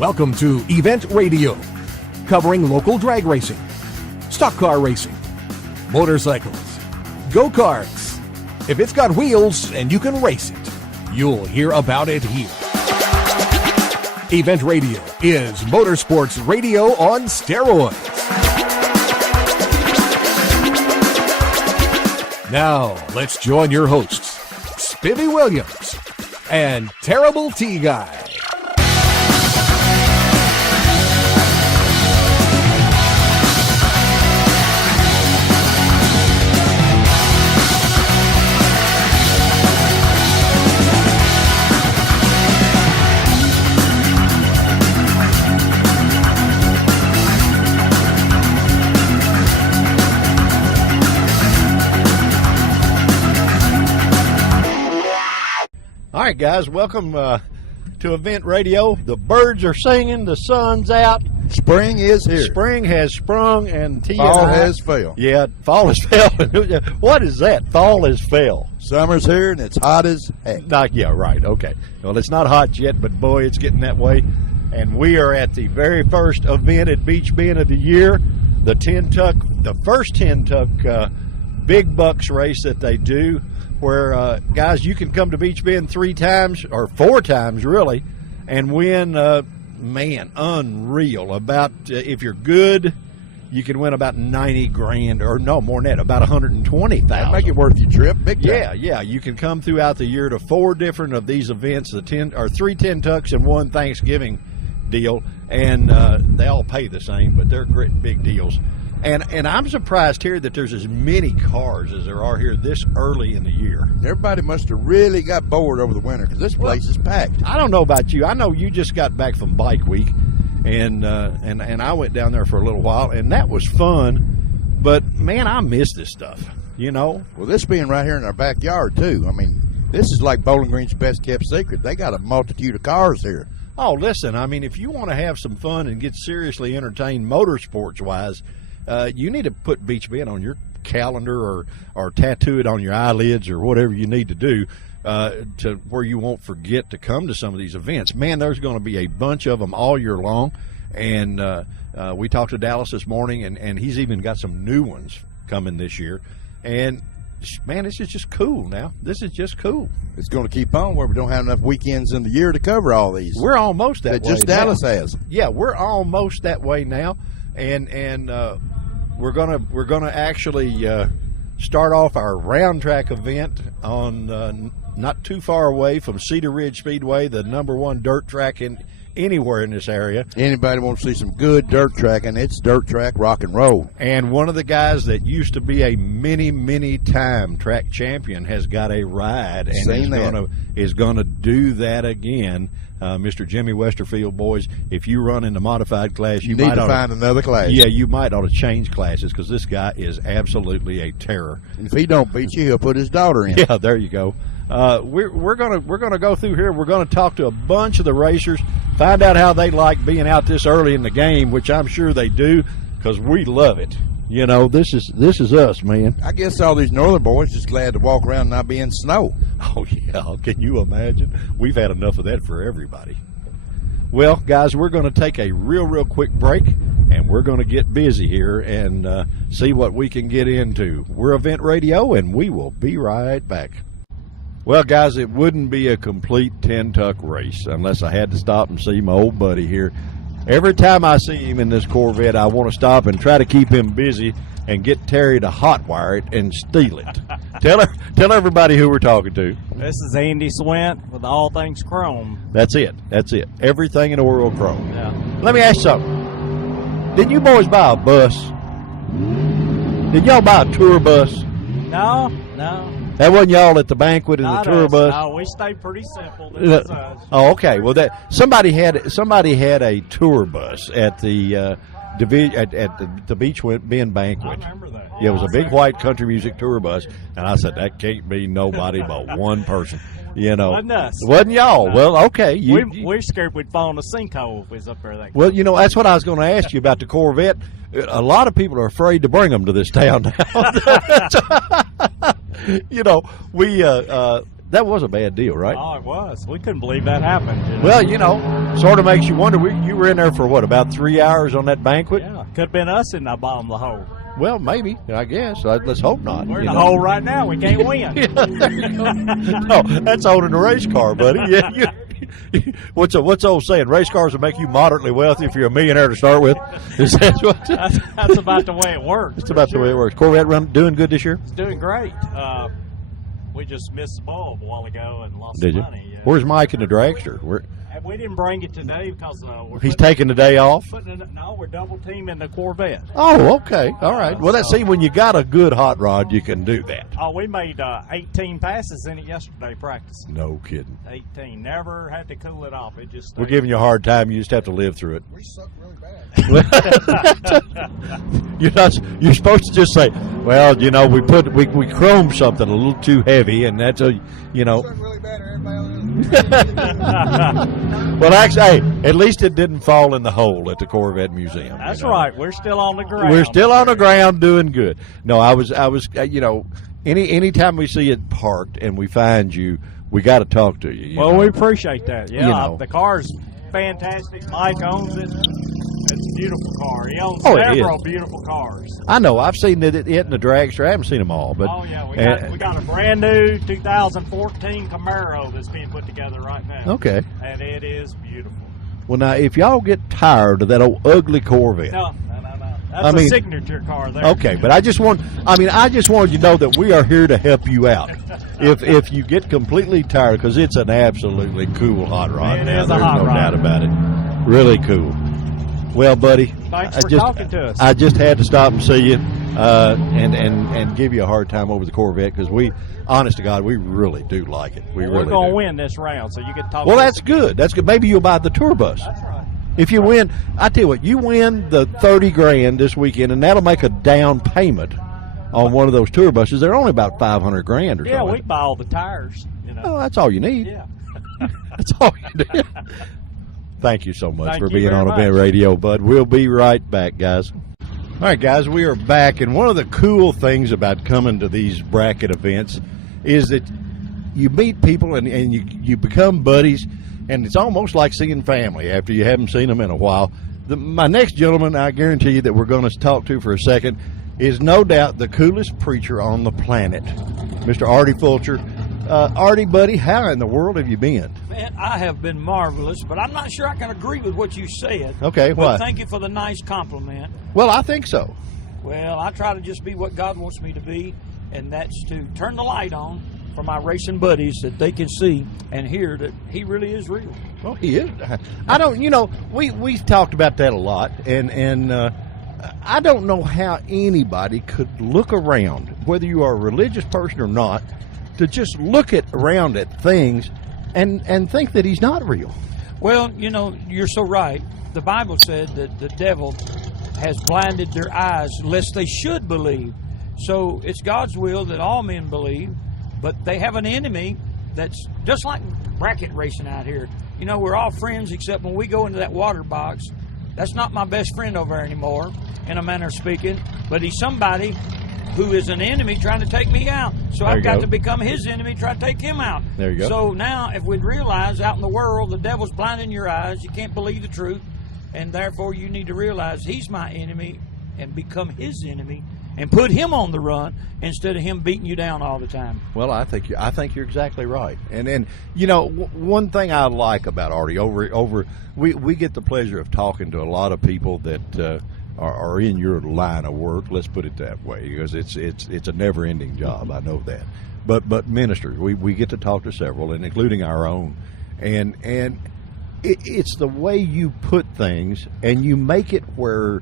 Welcome to Event Radio, covering local drag racing, stock car racing, motorcycles, go-karts. If it's got wheels and you can race it, you'll hear about it here. Event Radio is motorsports radio on steroids. Now, let's join your hosts, Spivvy Williams and Terrible T Guy. All right, guys, welcome to Event Radio. The birds are singing, the sun's out. Spring is here. Spring has sprung, and fall has fell. Yeah, fall has fell. What is that? Fall has fell. Summer's here, and it's hot as heck. Yeah, right. Okay. Well, it's not hot yet, but boy, it's getting that way. And we are at the very first event at Beach Bend of the year, the first Tenn Tuck Big Bucks race that they do, where, guys, you can come to Beach Bend 3 times, or 4 times, really, and win, unreal. About, if you're good, you can win about 90 grand, or no, more than that, about 120,000. That'd make it worth your trip, big time. Yeah. You can come throughout the year to 4 different of these events, 3 Tenn Tucks and 1 Thanksgiving deal, and they all pay the same, but they're great big deals. And I'm surprised here that there's as many cars as there are here this early in the year. Everybody must have really got bored over the winter because this place is packed. I don't know about you. I know you just got back from Bike Week, and I went down there for a little while, and that was fun. But, man, I miss this stuff, you know. Well, this being right here in our backyard, too. I mean, this is like Bowling Green's best-kept secret. They got a multitude of cars here. Oh, listen, I mean, if you want to have some fun and get seriously entertained motorsports-wise, you need to put Beach Bend on your calendar or tattoo it on your eyelids or whatever you need to do to where you won't forget to come to some of these events. Man, there's going to be a bunch of them all year long. And we talked to Dallas this morning, and he's even got some new ones coming this year. And, man, this is just cool now. This is just cool. It's going to keep on where we don't have enough weekends in the year to cover all these. We're almost that way just Dallas has. Yeah, we're almost that way now. And we're gonna actually start off our round track event on not too far away from Cedar Ridge Speedway, the #1 dirt track anywhere in this area. Anybody want to see some good dirt tracking, it's dirt track rock and roll. And one of the guys that used to be a many time track champion has got a ride and is gonna do that again. Mr. Jimmy Westerfield, boys, if you run in the modified class, you need to find another class. Yeah, you might ought to change classes because this guy is absolutely a terror. And if he don't beat you, he'll put his daughter in. Yeah, there you go. We're gonna go through here. We're gonna talk to a bunch of the racers, find out how they like being out this early in the game, which I'm sure they do because we love it. You know, this is us, man. I guess all these northern boys just glad to walk around and not be in snow. Oh, yeah. Can you imagine? We've had enough of that for everybody. Well, guys, we're going to take a real quick break, and we're going to get busy here and see what we can get into. We're Event Radio, and we will be right back. Well, guys, it wouldn't be a complete Tenn Tuck race unless I had to stop and see my old buddy here. Every time I see him in this Corvette, I want to stop and try to keep him busy and get Terry to hotwire it and steal it. Tell everybody who we're talking to. This is Andy Swint with All Things Chrome. That's it. Everything in the world chrome. Yeah. Let me ask you something. Didn't you boys buy a bus? Did y'all buy a tour bus? No. That wasn't y'all at the banquet in the tour bus? No, we stayed pretty simple. This is us. Oh, okay. Well, somebody had a tour bus at the the Beach Bend banquet. I remember that. Yeah, it was a big white country music tour bus, and I said that can't be nobody but one person. You know, wasn't us. Wasn't y'all? No. Well, okay. We're scared we'd fall in a sinkhole if we was up there. Well, you know, that's what I was going to ask you about the Corvette. A lot of people are afraid to bring them to this town now. You know, we That was a bad deal, right? Oh, it was. We couldn't believe that happened. You know? Well, you know, sort of makes you wonder. You were in there for what, about 3 hours on that banquet? Yeah, could have been us in the bottom of the hole. Well, maybe, I guess. Let's hope not. We're in the hole right now. We can't win. No, that's owning a race car, buddy. Yeah. What's the old saying? Race cars will make you moderately wealthy if you're a millionaire to start with. Is that what? That's about the way it works. It's about the way it works. Corvette doing good this year? It's doing great. We just missed the bulb a while ago and lost Did some you? money. Where's Mike in the dragster? We didn't bring it today because He's taking the day off? we're double teaming the Corvette. Oh, okay. All right. Well, see, when you got a good hot rod, you can do that. Oh, we made 18 passes in it yesterday practicing. No kidding. 18. Never had to cool it off. It just We're giving you a hard time. You just have to live through it. We suck really bad. You're supposed to just say, well, you know, we chromed something a little too heavy, and that's Really bad. Well, actually, hey, at least it didn't fall in the hole at the Corvette Museum. That's right. We're still on the ground. We're still on the ground doing good. No, I was, anytime we see it parked and we find you, we got to talk to you. Well, we appreciate that. Yeah, You know. the car's fantastic. Mike owns it. It's a beautiful car. He owns Oh, it several is. beautiful cars. I know. I've seen it in the dragster. I haven't seen them all, but Oh yeah, we got a brand new 2014 Camaro that's being put together right now. okay. And it is beautiful. Well, now if y'all get tired of that old ugly Corvette, No. That's a signature car there. okay, but I just wanted you to know that we are here to help you out. If you get completely tired, because it's an absolutely cool hot rod. It now. is a There's hot no rod. doubt about it. Really cool. Well, buddy, Thanks for talking to us. I just had to stop and see you, and give you a hard time over the Corvette because honest to God, we really do like it. We're really going to do. win this round, so you can talk. Well, to that's us. good. That's good. Maybe you'll buy the tour bus. That's right. If you win, I tell you what, you win the $30,000 this weekend, and that'll make a down payment on one of those tour buses. They're only about $500,000 or Yeah, something. we buy all the tires. You know. Oh, that's all you need. Yeah. That's all you need. Thank you so much Thank for you being very on much. Event Radio, bud. We'll be right back, guys. All right, guys, we are back, and one of the cool things about coming to these bracket events is that you meet people and you become buddies, and it's almost like seeing family after you haven't seen them in a while. My next gentleman, I guarantee you that we're going to talk to for a second, is no doubt the coolest preacher on the planet, Mr. Artie Fulcher. Artie, buddy, how in the world have you been? Man, I have been marvelous, but I'm not sure I can agree with what you said. Okay, but why? Thank you for the nice compliment. Well, I think so. Well, I try to just be what God wants me to be, and that's to turn the light on for my racing buddies that they can see and hear that he really is real. Well, he is. I don't, we've talked about that a lot, and I don't know how anybody could look around, whether you are a religious person or not, to just look around at things and think that he's not real. Well, you're so right. The Bible said that the devil has blinded their eyes lest they should believe. So it's God's will that all men believe, but they have an enemy that's just like bracket racing out here. We're all friends except when we go into that water box. That's not my best friend over there anymore, in a manner of speaking, but he's somebody who is an enemy trying to take me out. So There I've you got go. to become his enemy, try to take him out. There you go. So now, if we'd realize out in the world the devil's blinding your eyes, you can't believe the truth, and therefore you need to realize he's my enemy and become his enemy and put him on the run instead of him beating you down all the time. Well, I think you're exactly right. And one thing I like about Artie we get the pleasure of talking to a lot of people that are in your line of work. Let's put it that way, because it's a never-ending job. I know that. But ministers, we get to talk to several, and including our own, and it's the way you put things, and you make it where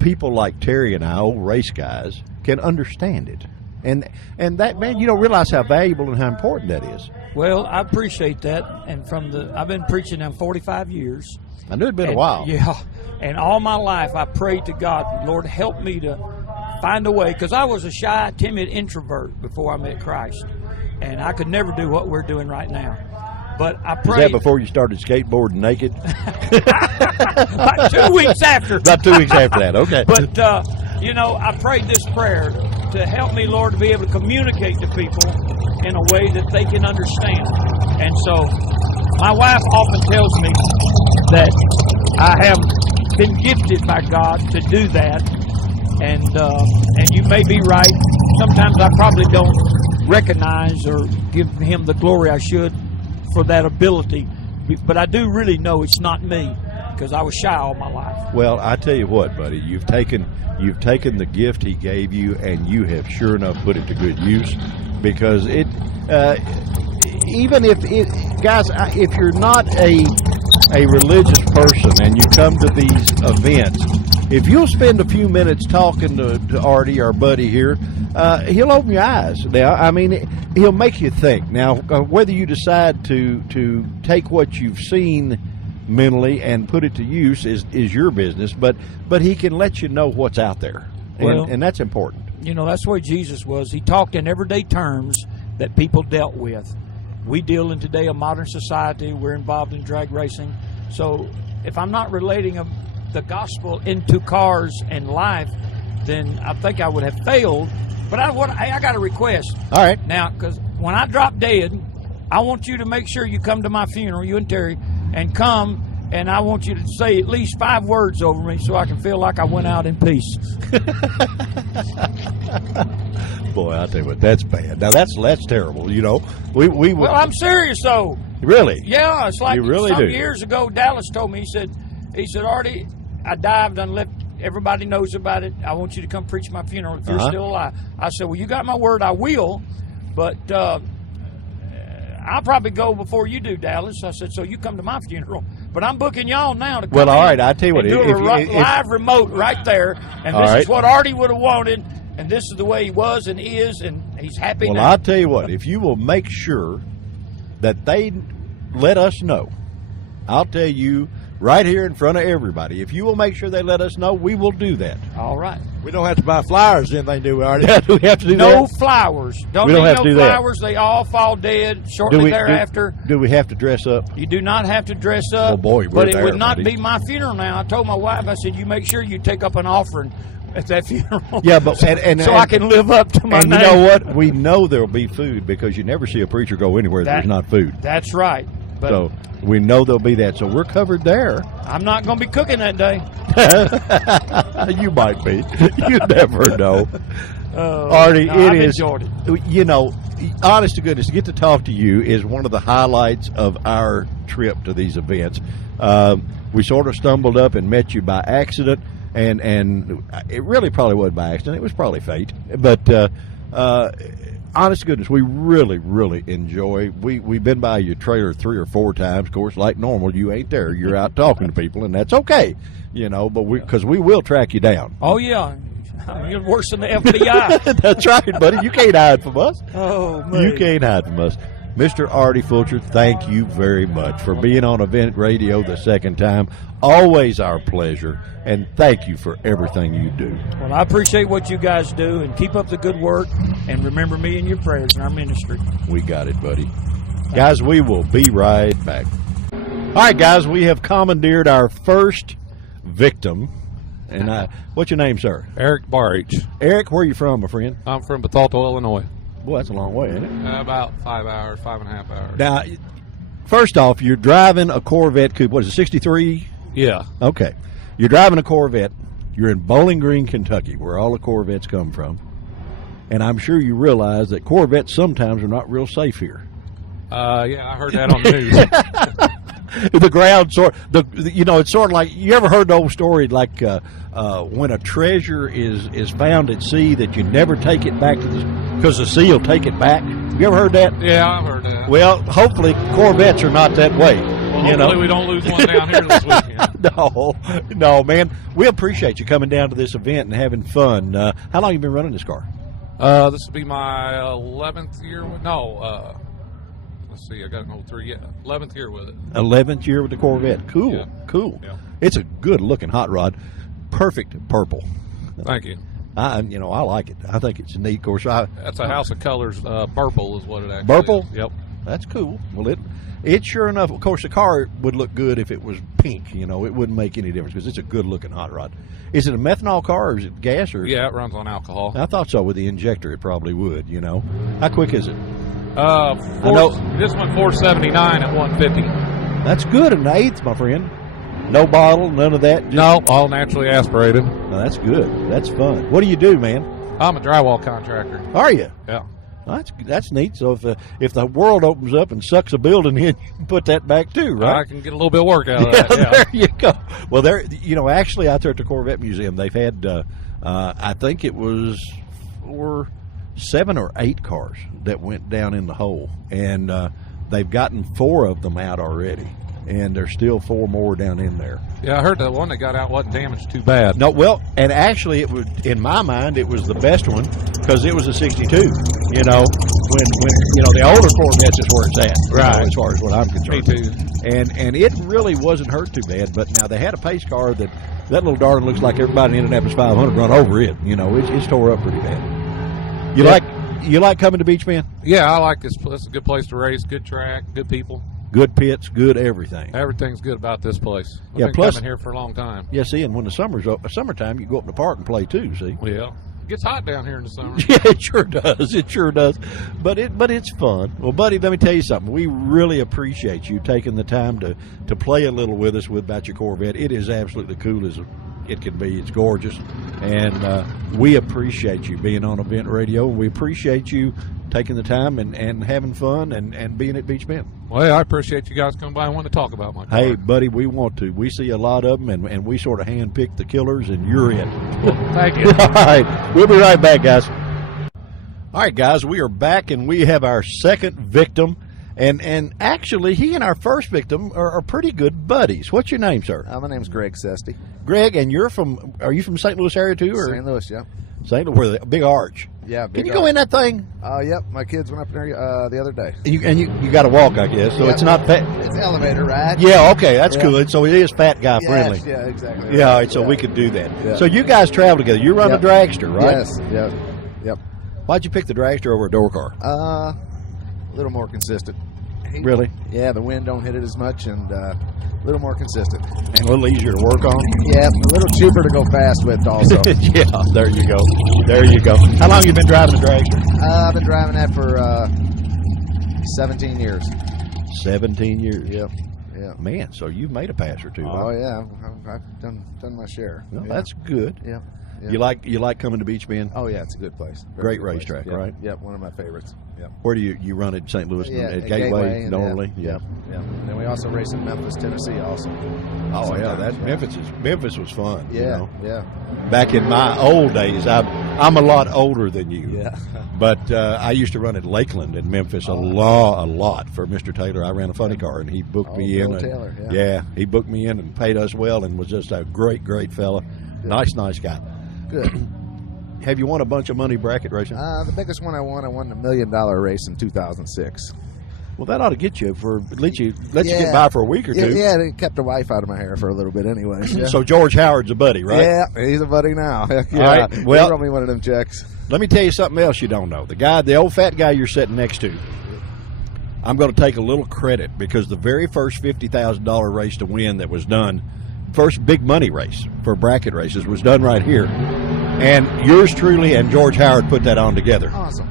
people like Terry and I, old race guys, can understand it. And that, man, you don't realize how valuable and how important that is. Well, I appreciate that, and I've been preaching now 45 years. I knew it'd been a And, while. Yeah, and all my life I prayed to God, Lord, help me to find a way, because I was a shy, timid introvert before I met Christ, and I could never do what we're doing right now. But I Is prayed. that before you started skateboarding naked? About 2 weeks after. About 2 weeks after that, okay. But, I prayed this prayer to help me, Lord, to be able to communicate to people in a way that they can understand. And so my wife often tells me that I have been gifted by God to do that. And you may be right. Sometimes I probably don't recognize or give him the glory I should for that ability. But I do really know it's not me, because I was shy all my life. Well, I tell you what, buddy, you've taken the gift he gave you, and you have sure enough put it to good use. Because it, even if guys, if you're not a religious person and you come to these events, if you'll spend a few minutes talking to Artie, our buddy here, he'll open your eyes. Now, I mean, he'll make you think. Now, whether you decide to take what you've seen mentally and put it to use is your business, but he can let you know what's out there, and that's important. You know, that's the way Jesus was. He talked in everyday terms that people dealt with. We deal in today a modern society. We're involved in drag racing. So if I'm not relating the gospel into cars and life, then I think I would have failed. But I got a request. All right. Now, because when I drop dead, I want you to make sure you come to my funeral, you and Terry, and come, and I want you to say at least 5 words over me so I can feel like I went out in peace. Boy, I'll tell you what, that's bad. Now, that's terrible, you know. Well, I'm serious, though. Really? Yeah, it's like You really some do. years ago, Dallas told me, he said, Artie, I dived and left. Everybody knows about it. I want you to come preach my funeral if you're still alive. I said, well, you got my word, I will, but I'll probably go before you do, Dallas. I said, so you come to my funeral. But I'm booking y'all now to come Well, all in right, I tell you what, and do if- a live remote right there, and All this right. is what Artie would have wanted, and this is the way he was and is, and he's happy Well, now. I'll tell you what, if you will make sure that they let us know, I'll tell you right here in front of everybody, if you will make sure they let us know, we will do that. All right. We don't have to buy flowers or anything, do we, Artie? Do we have to do No that? flowers. We Don't don't need have no to do that. flowers. They all fall dead shortly thereafter. Do we have to dress up? You do not have to dress up. Oh, boy, we're but it there, would not buddy. be my funeral now. I told my wife, I said, you make sure you take up an offering at that funeral. Yeah, but so I can live up to my and name. you know what? We know there'll be food because you never see a preacher go anywhere there's not food. That's right. But So we know there'll be that. So we're covered there. I'm not going to be cooking that day. You might be. You never know. Artie, no, I've it is. enjoyed it. You know, honest to goodness, to get to talk to you is one of the highlights of our trip to these events. We sort of stumbled up and met you by accident, and it really probably wasn't by accident. It was probably fate. But honest to goodness, we really, really enjoy. We've been by your trailer 3 or 4 times. Of course, like normal, you ain't there. You're out talking to people, and that's okay. You know, but because we will track you down. Oh, yeah. I mean, you're worse than the FBI. That's right, buddy. You can't hide from us. Oh, man. You can't hide from us. Mr. Artie Fulcher, thank you very much for being on Event Radio the second time. Always our pleasure, and thank you for everything you do. Well, I appreciate what you guys do, and keep up the good work, and remember me in your prayers in our ministry. We got it, buddy. Guys, we will be right back. All right, guys, we have commandeered our first victim. And what's your name, sir? Eric Barch. Eric, where are you from, my friend? I'm from Bethalto, Illinois. Boy, that's a long way, isn't it? About 5 hours, 5.5 hours. Now, first off, you're driving a Corvette coupe. What is it, 63? Yeah. Okay. You're driving a Corvette. You're in Bowling Green, Kentucky, where all the Corvettes come from. And I'm sure you realize that Corvettes sometimes are not real safe here. Yeah, I heard that on the news. The ground it's sort of like, you ever heard the old story like when a treasure is found at sea that you never take it back because the sea will take it back. You ever heard that? Yeah, I've heard that. Well, hopefully Corvettes are not that way. Well, hopefully we don't lose one down here this weekend. No, man. We appreciate you coming down to this event and having fun. How long have you been running this car? This will be my 11th year. Let's see, I got an 03. Yeah, 11th year with it. 11th year with the Corvette. Cool, Yeah. cool. Yeah. It's a good-looking hot rod. Perfect purple. Thank you. I like it. I think it's neat. Of course, That's a house of colors. Purple is what it actually Purple? is. Yep. That's cool. Well, it sure enough. Of course, the car would look good if it was pink. You know, it wouldn't make any difference because it's a good looking hot rod. Is it a methanol car or is it gas? Or Yeah, it runs on alcohol. I thought so. With the injector, it probably would. You know, how quick is it? This one 479 at 150. That's good in the eighths, my friend. No bottle, none of that. No, all naturally aspirated. No, that's good. That's fun. What do you do, man? I'm a drywall contractor. Are you? Yeah. Well, that's neat. So if the world opens up and sucks a building in, you can put that back too, right? I can get a little bit of work out of that. Yeah. There you go. Well, actually out there at the Corvette Museum, they've had I think it was 7 or 8 cars that went down in the hole, and they've gotten 4 of them out already, and there's still 4 more down in there. Yeah, I heard the one that got out wasn't damaged too bad. No, well, and actually, it was, in my mind, it was the best one because it was a 62. You know, when the older Corvettes is where it's at, right? As far as what I'm concerned. Me too. And it really wasn't hurt too bad. But now they had a pace car that little darling looks like everybody in Indianapolis 500 run over it. You know, it's tore up pretty bad. You like coming to Beach Bend? Yeah, I like this. It's a good place to race. Good track. Good people. Good pits, good everything. Everything's good about this place. I've been plus coming here for a long time. Yeah, see, and when the summertime, you go up in the park and play too. See. Yeah, it gets hot down here in the summer. Yeah, it sure does. It sure does. But it's fun. Well, buddy, let me tell you something. We really appreciate you taking the time to play a little with us about your Corvette. It is absolutely cool as it can be. It's gorgeous, and we appreciate you being on Event Radio, and we appreciate you taking the time and having fun and being at Beach Bend. Well, I appreciate you guys coming by and wanting to talk about my car. Hey, buddy, we want to. We see a lot of them, and we sort of handpick the killers, and you're it. Thank you. All right, we'll be right back, guys. All right, guys, we are back, and we have our second victim. And actually, he and our first victim are pretty good buddies. What's your name, sir? My name's Greg Sesty. Greg, and are you from St. Louis area, too? Or? St. Louis, yeah. St. Louis, where the big arch. Yeah, Can you go in that thing? Yep, my kids went up there the other day. And you got to walk, I guess, so Yeah, it's not fat. It's elevator ride. Yeah, okay, that's Yeah. good. So it is fat guy friendly. Yes, yeah, exactly. Yeah, all right, so we could do that. Yeah. So you guys travel together. You run Yep. a dragster, right? Yes, yep. Why'd you pick the dragster over a door car? A little more consistent. Really? Yeah, the wind don't hit it as much, and a little more consistent. And a little easier to work on? Yeah, a little cheaper to go fast with also. Yeah, there you go. There you go. How long you been driving the dragster? I've been driving that for 17 years. 17 years. Yep. Man, so you've made a pass or two. Oh, huh? yeah. I've done my share. Well, Yeah. that's good. Yeah. You like coming to Beach Bend? Oh, yeah, it's a good place. Great good place. racetrack, Yep. right? Yep, one of my favorites. Yep. Where do you run at St. Louis? Yeah, At Gateway, and normally? Yeah. And then we also race in Memphis, Tennessee also. Oh, yeah, Sometimes, Memphis was fun. Yeah, You know? yeah. Back in my old days, I'm a lot older than you. Yeah. But I used to run at Lakeland in Memphis a lot for Mr. Taylor. I ran a funny car, and he booked me in. Bill Taylor, yeah. He booked me in and paid us well, and was just a great fella. Nice guy. Good. Have you won a bunch of money bracket racing? The biggest one I won the $1 million race in 2006. Well, that ought to get you let you get by for a week or two. Yeah, it kept the wife out of my hair for a little bit anyway. Yeah. So George Howard's a buddy, right? Yeah, he's a buddy now. Yeah. All right, well- he wrote me one of them checks. Let me tell you something else you don't know. The old fat guy you're sitting next to, I'm going to take a little credit because the very first $50,000 race to win that was done, first big money race for bracket races, was done right here. And yours truly and George Howard put that on together. Awesome.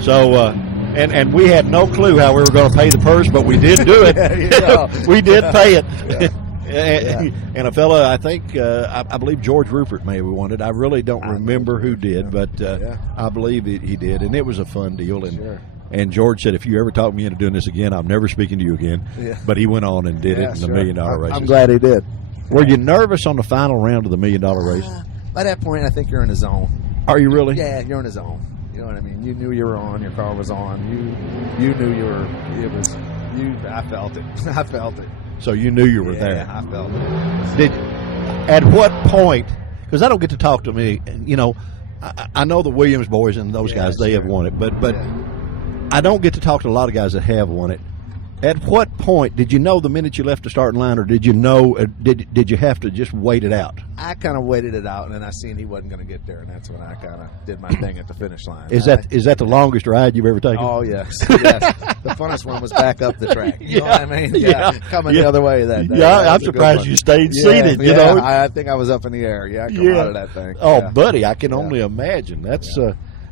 So, and we had no clue how we were going to pay the purse, but we did do it. There you go. We did pay it. Yeah. And a fella, I think, I believe George Rupert may have won it. I really don't remember who did, but I believe he did. And it was a fun deal. And Sure. And George said, if you ever talk me into doing this again, I'm never speaking to you again. Yeah. But he went on and did it in the $1 million race. I'm glad he did. Were you nervous on the final round of the $1 million race? By that point, I think you're in a zone. Are you really? Yeah, you're in a zone. You know what I mean? You knew you were on. Your car was on. You knew you were. It was. I felt it. I felt it. So you knew you were Yeah, there. I felt it. Did at what point? Because I don't get to talk to me. You know, I know the Williams boys and those Yeah, guys. They have sure. won it, but Yeah. I don't get to talk to a lot of guys that have won it. At what point did you know the minute you left the starting line, or did you know? Did you have to just wait it out? I kind of waited it out, and then I seen he wasn't going to get there, and that's when I kind of did my thing at the finish line. Is that the longest ride you've ever taken? Oh yes, yes. The funnest one was back up the track. You know what I mean? Yeah, coming the other way that day. Yeah, That I'm was a good surprised one. you stayed Yeah, seated. Yeah, You know, I think I was up in the air. Yeah, come out of that thing. Oh, yeah. buddy, I can only imagine.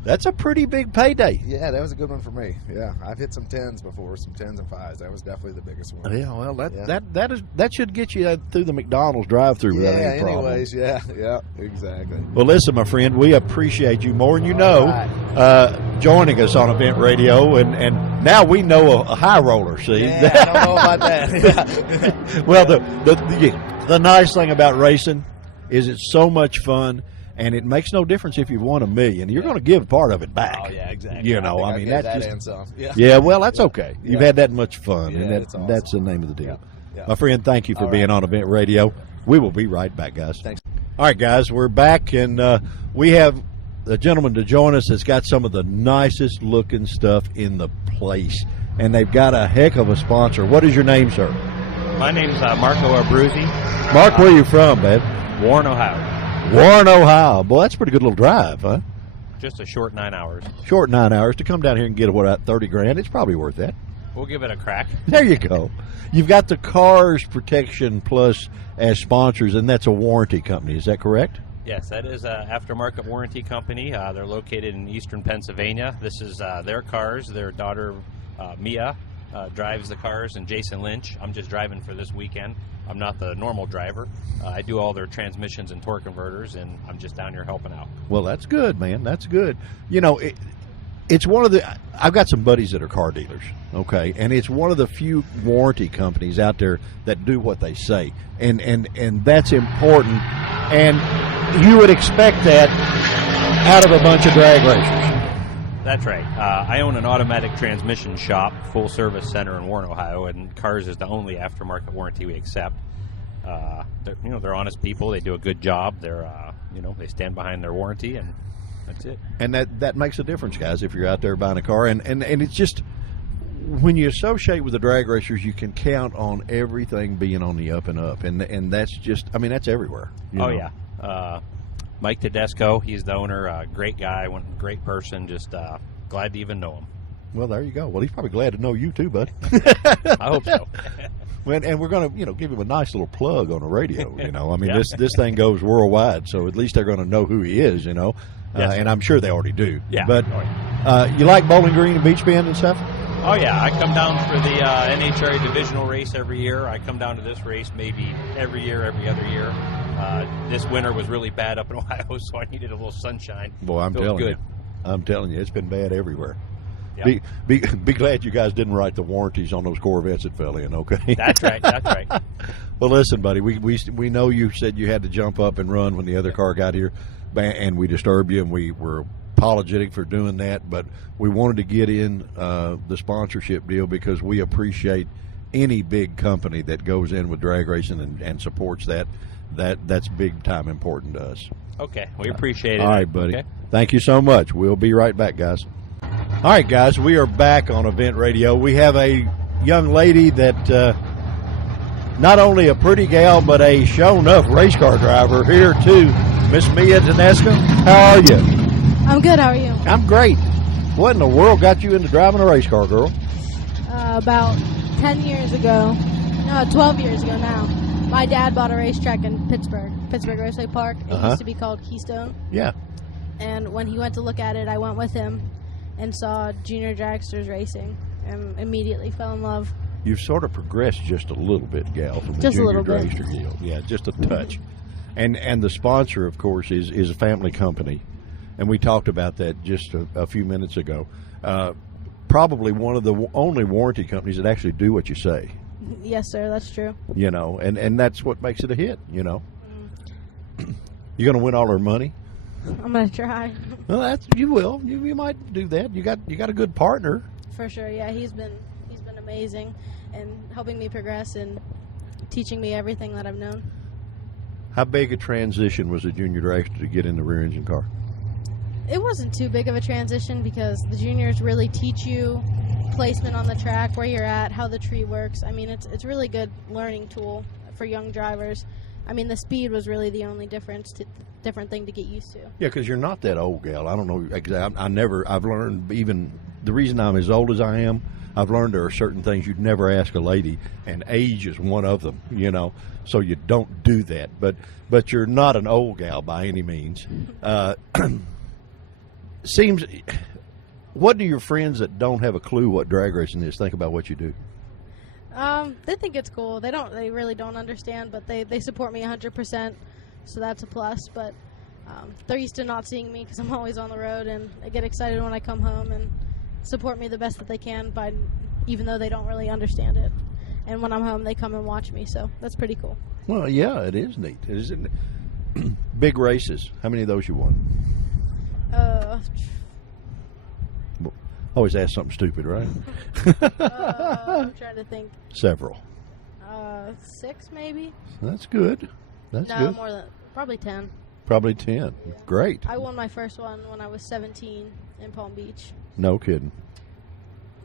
That's a pretty big payday. Yeah, that was a good one for me. Yeah, I've hit some 10s before, some 10s and 5s. That was definitely the biggest one. Yeah, well, that should get you through the McDonald's drive-through without any problem. Anyways, yeah, exactly. Well, listen, my friend, we appreciate you more than you know joining us on Event Radio, and now we know a high roller. See, Yeah, I don't know about that. Yeah. Well, the nice thing about racing is it's so much fun. And it makes no difference if you've won $1 million. You're going to give part of it back. Oh, yeah, exactly. You know, I mean, that's that's that just, and some. Yeah. yeah, well, that's okay. You've Yeah. had that much fun, Yeah, and it's awesome. that's the name of the deal. Yeah. My friend, thank you for All being right. on Event Radio. We will be right back, guys. Thanks. All right, guys, we're back, and we have a gentleman to join us that's got some of the nicest looking stuff in the place, and they've got a heck of a sponsor. What is your name, sir? My name's Marco Abruzzi. Mark, where are you from, man? Warren, Ohio. Warren, Ohio. Boy, that's a pretty good little drive, huh? Just a short 9 hours. Short 9 hours to come down here and get what, $30,000. It's probably worth that. We'll give it a crack. There you go. You've got the Cars Protection Plus as sponsors, and that's a warranty company. Is that correct? Yes, that is an aftermarket warranty company. They're located in eastern Pennsylvania. This is their cars. Their daughter, Mia, drives the cars, and Jason Lynch. I'm just driving for this weekend. I'm not the normal driver. I do all their transmissions and torque converters, and I'm just down here helping out. Well, that's good, man. That's good. You know, it's one of the – I've got some buddies that are car dealers, okay, and it's one of the few warranty companies out there that do what they say, and that's important, and you would expect that out of a bunch of drag racers. That's right. I own an automatic transmission shop, full service center in Warren, Ohio, and Cars is the only aftermarket warranty we accept. They're honest people. They do a good job. They stand behind their warranty, and that's it. And that makes a difference, guys, if you're out there buying a car. And it's just when you associate with the drag racers, you can count on everything being on the up and up. And that's just, I mean, that's everywhere. Oh, yeah. Mike Tedesco, he's the owner, great guy, great person, just glad to even know him. Well, there you go. Well, he's probably glad to know you too, bud. I hope so. And we're going to, give him a nice little plug on the radio, I mean, this thing goes worldwide, so at least they're going to know who he is, Yes. And I'm sure they already do. Yeah. But you like Bowling Green and Beach Bend and stuff? Oh, yeah. I come down for the NHRA divisional race every year. I come down to this race maybe every other year. This winter was really bad up in Ohio, so I needed a little sunshine. Boy, I'm telling you, it's been bad everywhere. Yep. Be glad you guys didn't write the warranties on those Corvettes that fell in, okay? That's right. Well, listen, buddy, we know you said you had to jump up and run when the other car got here, and we disturbed you, and we were apologetic for doing that, but we wanted to get in the sponsorship deal because we appreciate any big company that goes in with drag racing and supports that. That's big time important to us. Okay, we appreciate it. All right, buddy. Okay. Thank you so much. We'll be right back, guys. All right, guys, we are back on Event Radio. We have a young lady that not only a pretty gal, but a show-enough race car driver here, too. Miss Mia Tedesco, how are you? I'm good. How are you? I'm great. What in the world got you into driving a race car, girl? About 10 years ago, no, 12 years ago now, my dad bought a racetrack in Pittsburgh Raceway Park. It used to be called Keystone. Yeah. And when he went to look at it, I went with him and saw junior dragsters racing and immediately fell in love. You've sort of progressed just a little bit, gal, from the Just a junior little bit. dragster deal. Yeah, just a touch. And the sponsor, of course, is a family company. And we talked about that just a few minutes ago. Probably one of the only warranty companies that actually do what you say. Yes, sir. That's true. And that's what makes it a hit, You going to win all her money? I'm gonna try. Well, you will. You might do that. You got a good partner. For sure. Yeah, he's been amazing and helping me progress and teaching me everything that I've known. How big a transition was a junior dragster to get in the rear engine car? It wasn't too big of a transition because the juniors really teach you placement on the track, where you're at, how the tree works. I mean, it's really good learning tool for young drivers. I mean, the speed was really the only different thing to get used to. Yeah, because you're not that old, gal. I don't know exactly. I've learned, even the reason I'm as old as I am, I've learned there are certain things you'd never ask a lady, and age is one of them, you know, so you don't do that. But you're not an old gal by any means. Seems, what do your friends that don't have a clue what drag racing is think about what you do? They think it's cool. They really don't understand, but they support me 100%, so that's a plus. But they're used to not seeing me because I'm always on the road, and they get excited when I come home and support me the best that they can, even though they don't really understand it. And when I'm home, they come and watch me, so that's pretty cool. Well, yeah, it is neat, isn't it? Big races. How many of those you won? Always ask something stupid, right? I'm trying to think. Several. 6 maybe. That's good. That's no, good. more than probably 10. Probably 10. Yeah. Great. I won my first one when I was 17 in Palm Beach. No kidding.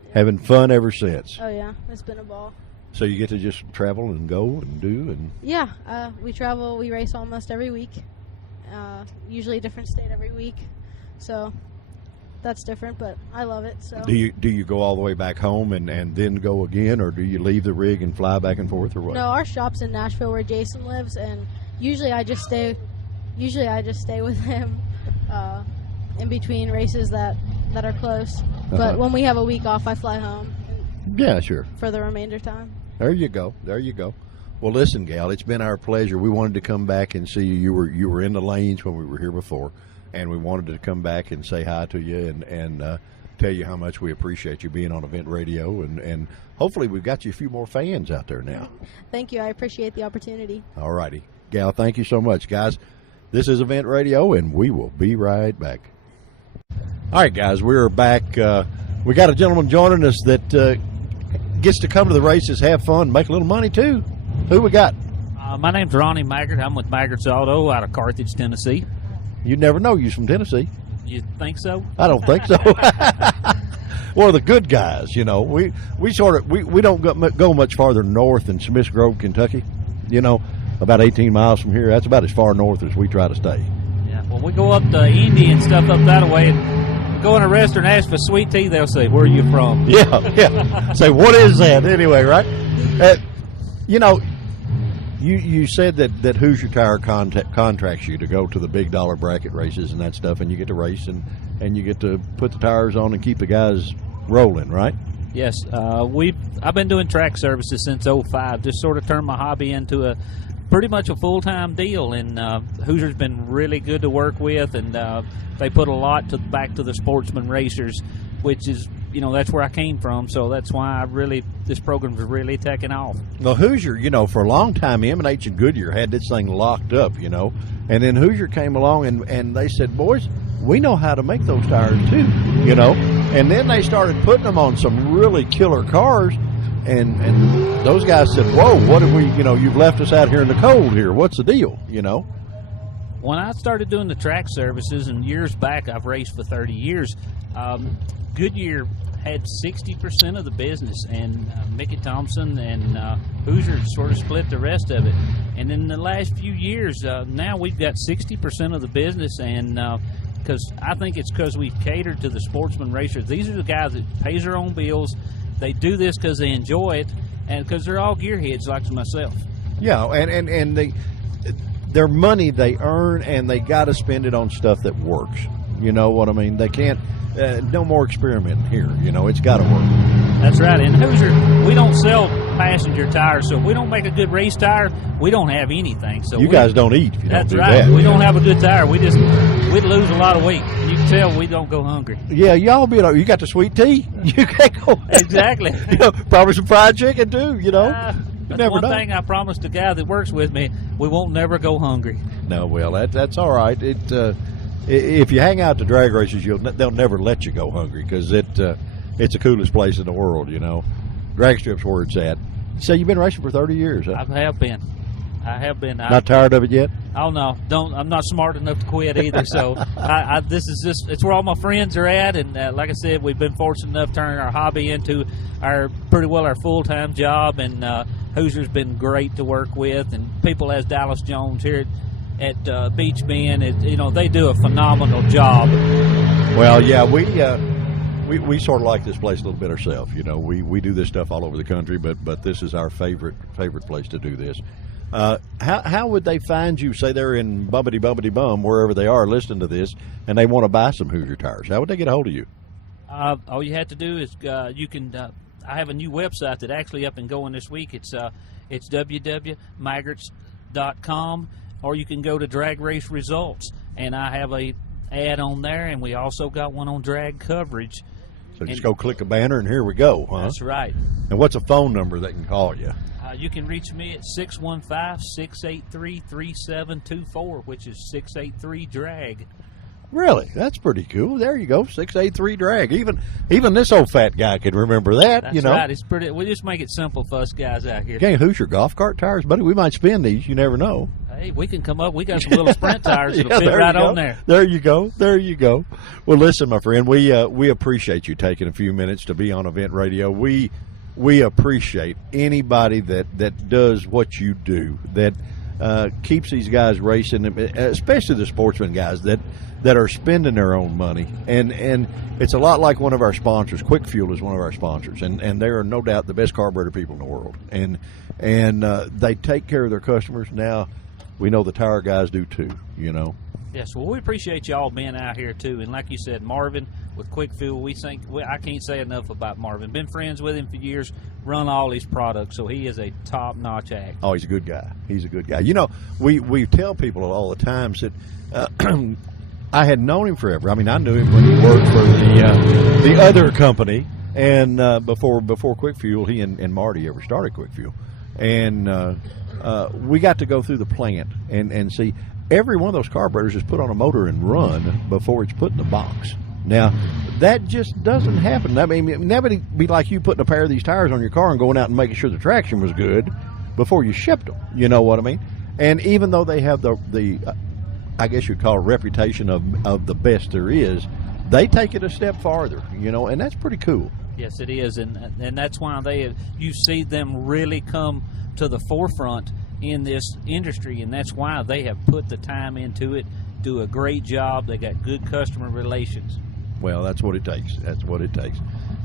Yeah. Having fun ever since. Oh yeah, it's been a ball. So you get to just travel and go and do and. Yeah, we travel. We race almost every week. Usually a different state every week. So that's different, but I love it. So do you go all the way back home and then go again, or do you leave the rig and fly back and forth, or what? No, our shop's in Nashville where Jason lives, and usually I just stay with him in between races that are close. But when we have a week off, I fly home. Yeah, sure. For the remainder time. There you go. Well, listen, gal, it's been our pleasure. We wanted to come back and see you. You were in the lanes when we were here before, and we wanted to come back and say hi to you and tell you how much we appreciate you being on Event Radio, and hopefully we've got you a few more fans out there now. Thank you. I appreciate the opportunity. All righty. Gal, thank you so much. Guys, this is Event Radio, and we will be right back. All right, guys, we're back. We got a gentleman joining us that gets to come to the races, have fun, make a little money, too. Who we got? My name's Ronnie Maggart. I'm with Maggart's Auto out of Carthage, Tennessee. You never know. You're from Tennessee. You think so? I don't think so. Well, the good guys, you know. We don't go much farther north than Smiths Grove, Kentucky. You know, about 18 miles from here. That's about as far north as we try to stay. Yeah. Well, we go up to Indy and stuff up that way. And go in a restaurant and ask for sweet tea. They'll say, "Where are you from?" Yeah. Say, what is that anyway? Right? You know. You said that Hoosier Tire contracts you to go to the big dollar bracket races and that stuff, and you get to race and you get to put the tires on and keep the guys rolling, right? Yes, I've been doing track services since '05. Just sort of turned my hobby into pretty much a full-time deal, and Hoosier's been really good to work with, and they put a lot back to the sportsman racers, which is, you know, that's where I came from, so that's why this program's really taken off. Well, Hoosier, you know, for a long time, M&H and Goodyear had this thing locked up, you know, and then Hoosier came along and they said, boys, we know how to make those tires too, you know, and then they started putting them on some really killer cars, and those guys said, whoa, what have we, you know, you've left us out here in the cold here, what's the deal, you know? When I started doing the track services, and years back, I've raced for 30 years, Goodyear had 60% of the business, and Mickey Thompson and Hoosier sort of split the rest of it. And in the last few years, now we've got 60% of the business, and because I think it's because we've catered to the sportsman racers. These are the guys that pays their own bills. They do this because they enjoy it, and because they're all gearheads like myself. Yeah, and their money they earn, and they got to spend it on stuff that works. You know what I mean? They can't. No more experimenting here. You know, it's got to work. That's right. And Hoosier, we don't sell passenger tires, so if we don't make a good race tire, we don't have anything. So you guys don't eat if you don't do right. that. We don't have a good tire. We'd lose a lot of weight. You can tell we don't go hungry. Yeah, y'all you got the sweet tea. You can't go. Exactly. You know, probably some fried chicken too. You know. That's one thing I promised the guy that works with me: we won't never go hungry. No, well, that's all right. If you hang out to drag races, they'll never let you go hungry because it's the coolest place in the world. You know, drag strip's where it's at. So you've been racing for 30 years, huh? I have been. I have been. Not tired of it yet? Oh no, don't. I'm not smart enough to quit either. So this is just, it's where all my friends are at, and like I said, we've been fortunate enough to turn our hobby into our full-time job, and Hoosier's been great to work with, and people as Dallas Jones here at Beach Bend, they do a phenomenal job. Well, yeah, we sort of like this place a little bit ourselves. We do this stuff all over the country, but this is our favorite place to do this. How would they find you? Say they're in Bubbity Bum, wherever they are listening to this, and they want to buy some Hoosier tires. How would they get a hold of you? All you have to do is you can. I have a new website that's actually up and going this week. It's www.maggots.com, or you can go to Drag Race Results, and I have a ad on there, and we also got one on drag coverage. So just go click a banner, and here we go, huh? That's right. And what's a phone number that can call you? You can reach me at 615-683-3724, which is 683-DRAG. Really? That's pretty cool. There you go, 683-DRAG. Even this old fat guy could remember that. That's right. It's pretty. We just make it simple for us guys out here. Okay, Hoosier golf cart tires, buddy. We might spin these. You never know. Hey, we can come up. We got some little sprint tires that'll fit right on there. There you go. Well, listen, my friend, we appreciate you taking a few minutes to be on Event Radio. We appreciate anybody that does what you do, that keeps these guys racing, especially the sportsman guys that are spending their own money. And it's a lot like one of our sponsors. Quick Fuel is one of our sponsors, and they are no doubt the best carburetor people in the world. And they take care of their customers. Now, we know the tire guys do too, Yes, well, we appreciate y'all being out here too. And like you said, Marvin with Quick Fuel, I can't say enough about Marvin. Been friends with him for years, run all his products, so he is a top-notch act. Oh, he's a good guy. We tell people all the time that I had known him forever. I mean, I knew him when he worked for the other company, and before Quick Fuel, he and Marty ever started Quick Fuel, and we got to go through the plant and see. Every one of those carburetors is put on a motor and run before it's put in the box. Now, that just doesn't happen. I mean, that would be like you putting a pair of these tires on your car and going out and making sure the traction was good before you shipped them. You know what I mean? And even though they have the I guess you'd call it reputation of the best there is, they take it a step farther, and that's pretty cool. Yes, it is, and that's why you see them really come to the forefront in this industry, and that's why they have put the time into it, do a great job. They got good customer relations. Well, that's what it takes.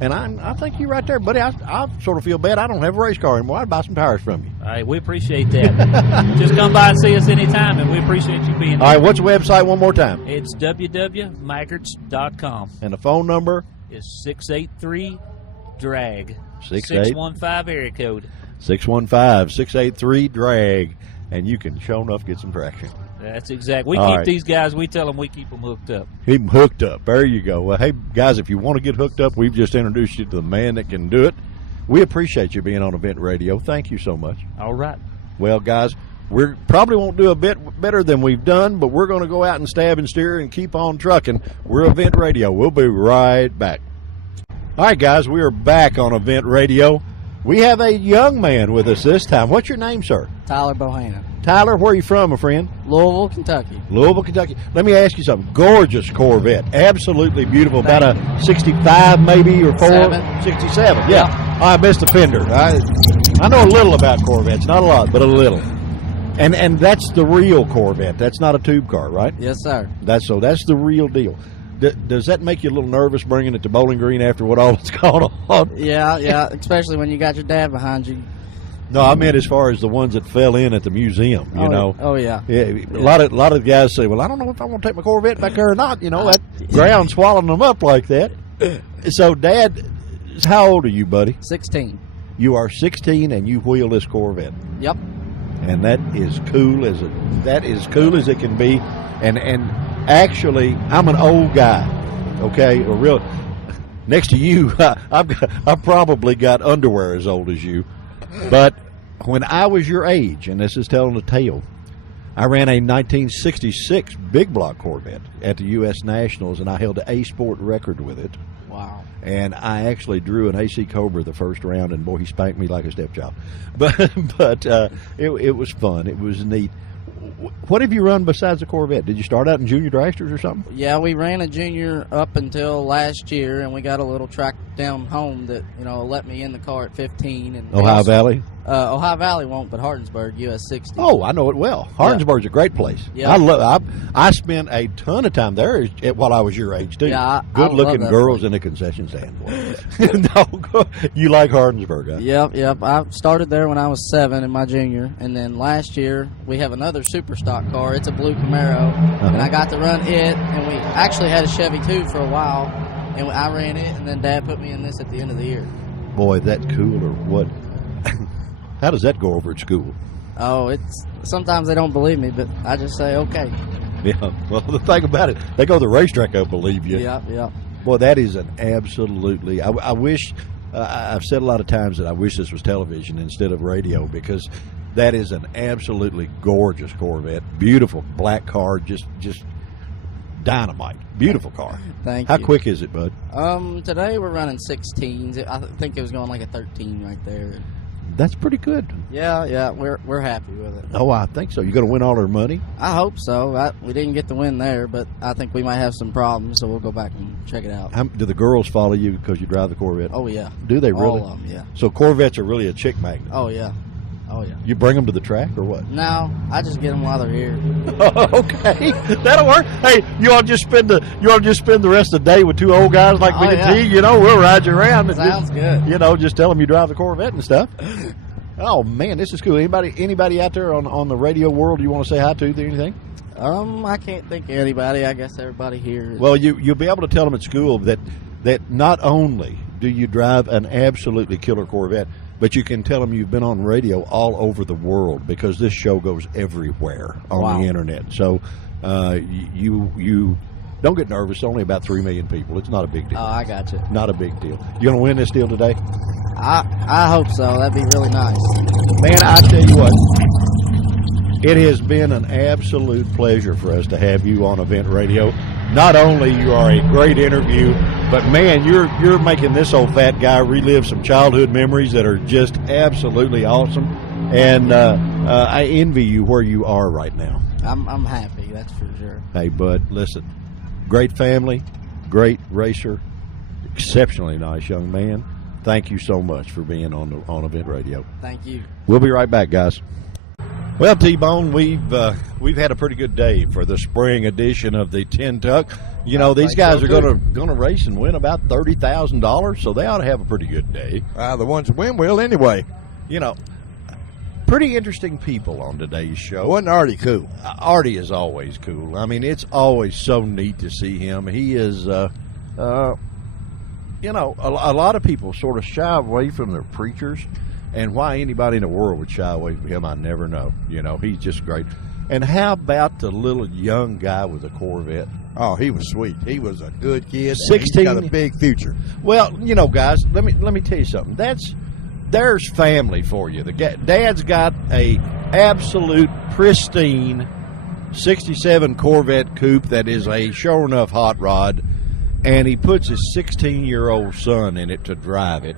And I think you're right there, buddy. I sort of feel bad. I don't have a race car anymore. I'd buy some tires from you. All right, we appreciate that. Just come by and see us anytime, and we appreciate you being here. All right, what's the website one more time? It's www.maggots.com. And the phone number? Is 683-DRAG. 615 area code. 615-683-DRAG, and you can sure enough get some traction. That's exact. We All keep right. these guys, we tell them we keep them hooked up. Keep them hooked up. There you go. Well, hey, guys, if you want to get hooked up, we've just introduced you to the man that can do it. We appreciate you being on Event Radio. Thank you so much. All right. Well, guys, we probably won't do a bit better than we've done, but we're going to go out and stab and steer and keep on trucking. We're Event Radio. We'll be right back. All right, guys, we are back on Event Radio. We have a young man with us this time. What's your name, sir? Tyler Bohanna. Tyler, where are you from, my friend? Louisville, Kentucky. Louisville, Kentucky. Let me ask you something. Gorgeous Corvette. Absolutely beautiful. About a 65 maybe or 67. Yeah. I missed a fender. I know a little about Corvettes. Not a lot, but a little. And that's the real Corvette. That's not a tube car, right? Yes, sir. That's the real deal. Does that make you a little nervous bringing it to Bowling Green after what all that's gone on? Yeah, especially when you got your dad behind you. No, I meant as far as the ones that fell in at the museum, you know. Oh, yeah. A lot of guys say, well, I don't know if I want to take my Corvette back there or not. That ground swallowing them up like that. So, Dad, how old are you, buddy? 16. You are 16 and you wheel this Corvette. Yep. And that is cool as it can be. And actually, I'm an old guy. Okay, next to you, I've probably got underwear as old as you. But when I was your age, and this is telling a tale, I ran a 1966 big block Corvette at the U.S. Nationals, and I held the A Sport record with it. Wow. And I actually drew an AC Cobra the first round, and boy, he spanked me like a stepchild. But it was fun. It was neat. What have you run besides the Corvette? Did you start out in junior dragsters or something? Yeah, we ran a junior up until last year, and we got a little track down home that let me in the car at 15. And Ohio Valley? Ohio Valley won't, but Hardinsburg, US 60. Oh, I know it well. Hardinsburg's a great place. Yeah. I spent a ton of time there while I was your age too. Yeah, good looking love that girls place. in the concession stand. No, you like Hardinsburg, huh? Yep. I started there when I was 7 in my junior, and then last year we have another super stock car. It's a blue Camaro, and I got to run it. And we actually had a Chevy too for a while, and I ran it. And then Dad put me in this at the end of the year. Boy, that's cool. Or what? How does that go over at school? Oh, it's sometimes they don't believe me, but I just say okay. Yeah. Well, the thing about it, they go to the racetrack, they'll believe you. Yeah. Boy, that is an absolutely. I wish. I've said a lot of times that I wish this was television instead of radio, because that is an absolutely gorgeous Corvette. Beautiful black car, just dynamite. Beautiful car. Thank you. How quick is it, bud? Today we're running 16s. I think it was going like a 13 right there. That's pretty good. Yeah, we're happy with it. Oh, I think so. You going to win all their money? I hope so. We didn't get the win there, but I think we might have some problems, so we'll go back and check it out. Do the girls follow you because you drive the Corvette? Oh, yeah. Do they really? All of them, yeah. So Corvettes are really a chick magnet. Oh, yeah. You bring them to the track or what? No, I just get them while they're here. Okay, that'll work. Hey, you want to just spend the rest of the day with two old guys like me and T? We'll ride you around. And Sounds good. Just tell them you drive the Corvette and stuff. Oh man, this is cool. Anybody out there on the radio world you want to say hi to? Anything? I can't think of anybody. I guess everybody here. Well, you'll be able to tell them at school that not only do you drive an absolutely killer Corvette, but you can tell them you've been on radio all over the world, because this show goes everywhere on the internet. So you don't get nervous. Only about 3 million people. It's not a big deal. Oh, I got you. Not a big deal. You going to win this deal today? I hope so. That'd be really nice. Man, I tell you what, it has been an absolute pleasure for us to have you on Event Radio. Not only you are a great interview, but man, you're making this old fat guy relive some childhood memories that are just absolutely awesome. And I envy you where you are right now. I'm happy, that's for sure. Hey, bud, listen, great family, great racer, exceptionally nice young man. Thank you so much for being on Event Radio. Thank you. We'll be right back, guys. Well, T-Bone, we've had a pretty good day for the spring edition of the Tenn Tuck. These guys are going to race and win about $30,000, so they ought to have a pretty good day. The ones that win will anyway. Pretty interesting people on today's show. Wasn't Artie cool? Artie is always cool. I mean, it's always so neat to see him. He is, a lot of people sort of shy away from their preachers. And why anybody in the world would shy away from him, I never know. He's just great. And how about the little young guy with the Corvette? Oh, he was sweet. He was a good kid. 16. He's got a big future. Well, guys, let me tell you something. There's family for you. Dad's got a absolute pristine 67 Corvette coupe that is a sure enough hot rod, and he puts his 16-year-old son in it to drive it.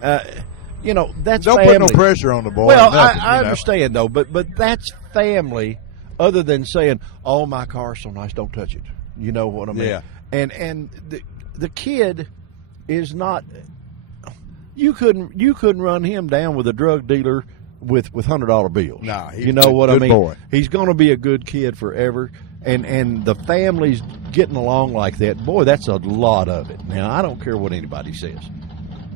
That's don't family. Put no pressure on the boy. Well, nothing, I understand though, but that's family. Other than saying, "Oh, my car's so nice, don't touch it." You know what I mean? Yeah. And the kid is not. You couldn't run him down with a drug dealer with $100 bills. Nah, you know what I mean? Boy. He's going to be a good kid forever. And the family's getting along like that. Boy, that's a lot of it. Now, I don't care what anybody says.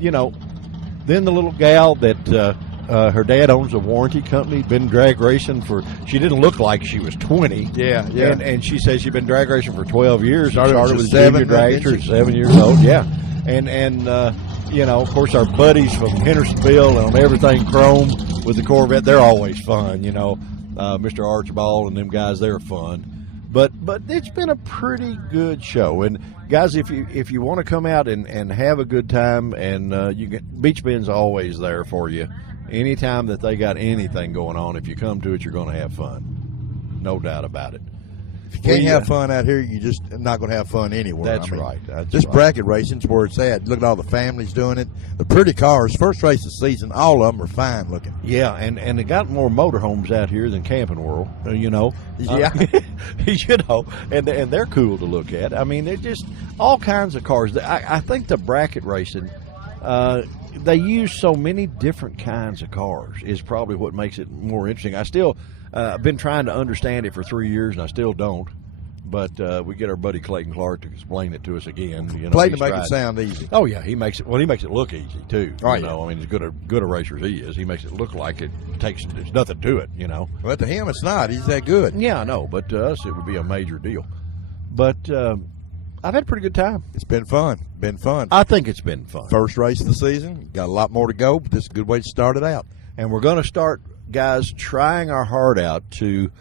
Then the little gal that her dad owns a warranty company, been drag racing she didn't look like she was 20. Yeah. And she says she's been drag racing for 12 years. Started with 7, dragsters, 7 years old. Yeah. And of course, our buddies from Hendersonville and everything chrome with the Corvette, they're always fun. Mr. Archibald and them guys, they're fun. But it's been a pretty good show. And guys, if you want to come out and have a good time, and Beach Bend's always there for you. Anytime that they got anything going on, if you come to it, you're going to have fun. No doubt about it. If you can't have fun out here, you just not going to have fun anywhere. That's right. That's this right. bracket racing's where it's at. Look at all the families doing it. The pretty cars, first race of the season, all of them are fine looking. Yeah, and they got more motorhomes out here than Camping World, you know. Yeah. You know, and they're cool to look at. I mean, they're just all kinds of cars. I think the bracket racing, they use so many different kinds of cars is probably what makes it more interesting. I still, I've been trying to understand it for 3 years, and I still don't. But we get our buddy Clayton Clark to explain it to us again. You know, Clayton make it sound easy. Oh yeah, he makes it. Well, he makes it look easy too. Right. You know, I mean, as good a racer as he is, he makes it look like there's nothing to it. You know. Well, to him, it's not. He's that good. Yeah, I know. But to us, it would be a major deal. But I've had a pretty good time. It's been fun. I think it's been fun. First race of the season. Got a lot more to go, but this is a good way to start it out. And we're going to start, guys, trying our heart out to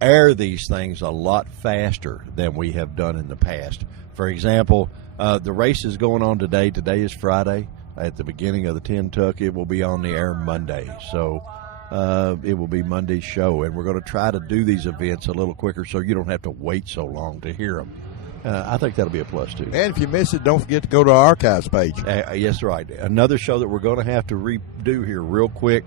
air these things a lot faster than we have done in the past. For example, the race is going on today. Today is Friday. At the beginning of the Tenn Tuck, it will be on the air Monday. So it will be Monday's show. And we're going to try to do these events a little quicker so you don't have to wait so long to hear them. I think that'll be a plus, too. And if you miss it, don't forget to go to our archives page. Yes, right. Another show that we're going to have to redo here real quick.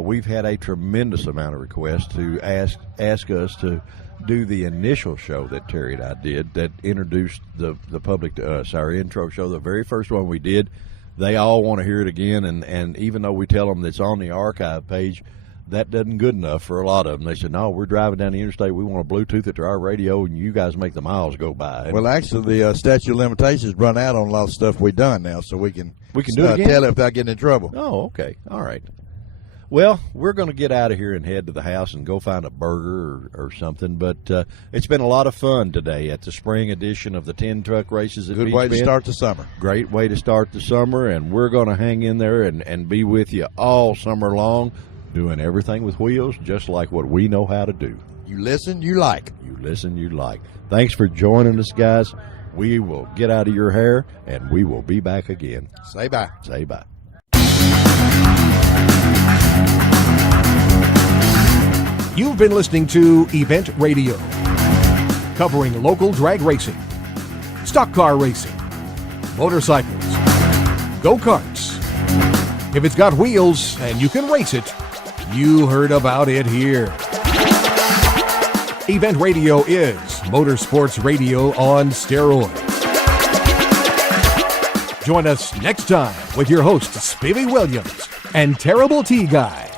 We've had a tremendous amount of requests to ask us to do the initial show that Terry and I did that introduced the public to us, our intro show, the very first one we did. They all want to hear it again, and even though we tell them it's on the archive page, that doesn't good enough for a lot of them. They said, no, we're driving down the interstate. We want to Bluetooth it to our radio, and you guys make the miles go by. Well, actually, the statute of limitations run out on a lot of stuff we've done now, so we can do it again? tell it without getting in trouble. Oh, okay. All right. Well, we're going to get out of here and head to the house and go find a burger or something. But it's been a lot of fun today at the spring edition of the Tenn Truck Races at Good way to Beach Bend. start the summer. Great way to start the summer, and we're going to hang in there and be with you all summer long, doing everything with wheels just like what we know how to do. You listen, you like. You listen, you like. Thanks for joining us, guys. We will get out of your hair, and we will be back again. Say bye. Say bye. You've been listening to Event Radio, covering local drag racing, stock car racing, motorcycles, go-karts. If it's got wheels and you can race it, you heard about it here. Event Radio is motorsports radio on steroids. Join us next time with your hosts, Spivey Williams and Terrible T Guy.